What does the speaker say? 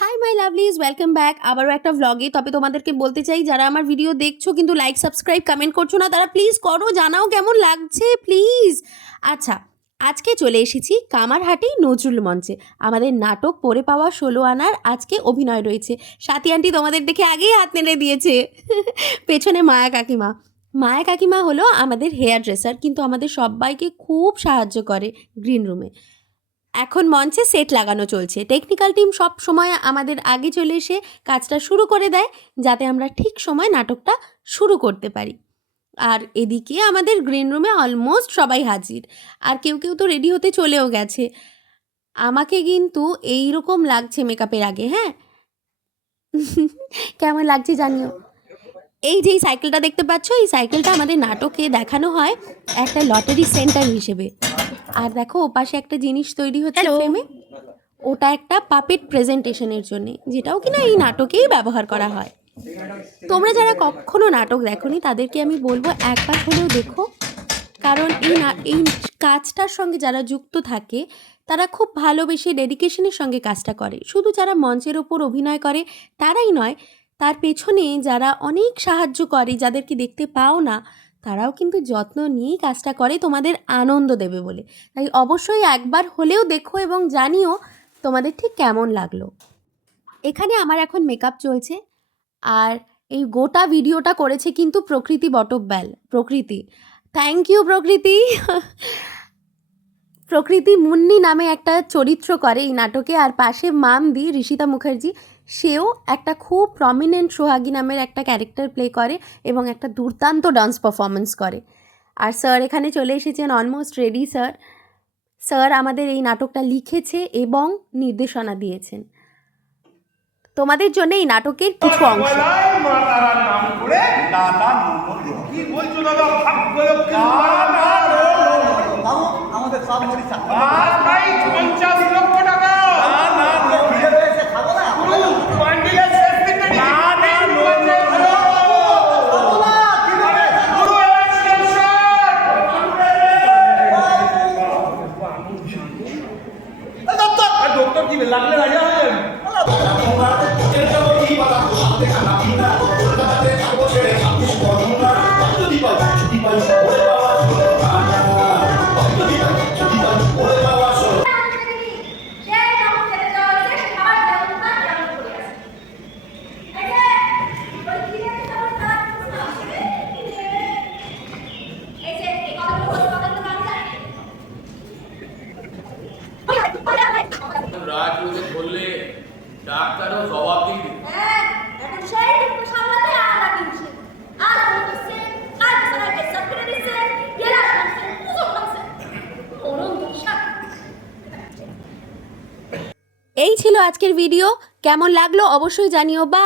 Hi my লাভলিজ, welcome back আবারও একটা ভ্লগে। তবে তোমাদেরকে বলতে চাই, যারা আমার ভিডিও দেখছো কিন্তু লাইক সাবস্ক্রাইব কমেন্ট করছো না, তারা প্লিজ করো, জানাও কেমন লাগছে প্লিজ। আচ্ছা, আজকে চলে এসেছি কামারহাটি নজরুল মঞ্চে। আমাদের নাটক পড়ে পাওয়া 16 আনার আজকে অভিনয় রয়েছে। সাথী আন্টি তোমাদের দেখে আগেই হাত নেড়ে দিয়েছে। পেছনে মায়া কাকিমা। মায়া কাকিমা হলো আমাদের হেয়ার ড্রেসার, কিন্তু আমাদের সবাইকে খুব সাহায্য করে গ্রিন রুমে। এখন মঞ্চে সেট লাগানো চলছে। টেকনিক্যাল টিম সব সময় আমাদের আগে চলে এসে কাজটা শুরু করে দেয়, যাতে আমরা ঠিক সময় নাটকটা শুরু করতে পারি। আর এদিকে আমাদের গ্রিন রুমে অলমোস্ট সবাই হাজির, আর কেউ কেউ তো রেডি হতে চলেও গেছে। আমাকে কিন্তু এই রকম লাগছে মেকআপের আগে। হ্যাঁ, কেমন লাগছে জানিও। এই যে সাইকেলটা দেখতে পাচ্ছ, এই সাইকেলটা আমাদের নাটকে দেখানো হয় একটা লটারি সেন্টার হিসেবে। আর দেখো ওপাশে একটা জিনিস তৈরি হচ্ছে ফ্রেমে, ওটা একটা পাপেট প্রেজেন্টেশনের জন্য, যেটাও কিনা এই নাটকেই ব্যবহার করা হয়। তোমরা যারা কখনো নাটক দেখোনি তাদেরকে আমি বলবো একবার হলেও দেখো, কারণ এই কাজটার সঙ্গে যারা যুক্ত থাকে তারা খুব ভালোবেসে ডেডিকেশনের সঙ্গে কাজটা করে। শুধু যারা মঞ্চের ওপর অভিনয় করে তারাই নয়, তার পেছনে যারা অনেক সাহায্য করে, যাদেরকে দেখতে পাও না, তারাও কিন্তু যত্ন নিয়েই কাজটা করে তোমাদের আনন্দ দেবে বলে। তাই অবশ্যই একবার হলেও দেখো এবং জানিও তোমাদের ঠিক কেমন লাগলো। এখানে আমার এখন মেকআপ চলছে, আর এই গোটা ভিডিওটা করেছে কিন্তু প্রকৃতি বটব্যাল। প্রকৃতি, থ্যাংক ইউ প্রকৃতি। প্রকৃতি মুন্নি নামে একটা চরিত্র করে এই নাটকে, আর পাশে মামদি ঋষিতা মুখার্জি, সেও একটা খুব প্রমিনেন্ট সোহাগী নামের একটা ক্যারেক্টার প্লে করে এবং একটা দুর্দান্ত ডান্স পারফরমেন্স করে। আর স্যার এখানে চলে এসেছেন, অলমোস্ট রেডি স্যার। স্যার আমাদের এই নাটকটা লিখেছে এবং নির্দেশনা দিয়েছেন। তোমাদের জন্য এই নাটকের কিছু অংশ। আমাদের সব মরিচা লাগলে রাজা হয়ে যাবে। বললে ডাক্তারও জবাব দিবে। এখন সেই টুকু সামলাতে আলাদা কিছু আর বলছে আর সবাইকে সাবস্ক্রাইব দিছে এরা শুনছে পুজো করছে ওরম দশা। এই ছিল আজকের ভিডিও, কেমন লাগলো অবশ্যই জানিও। বা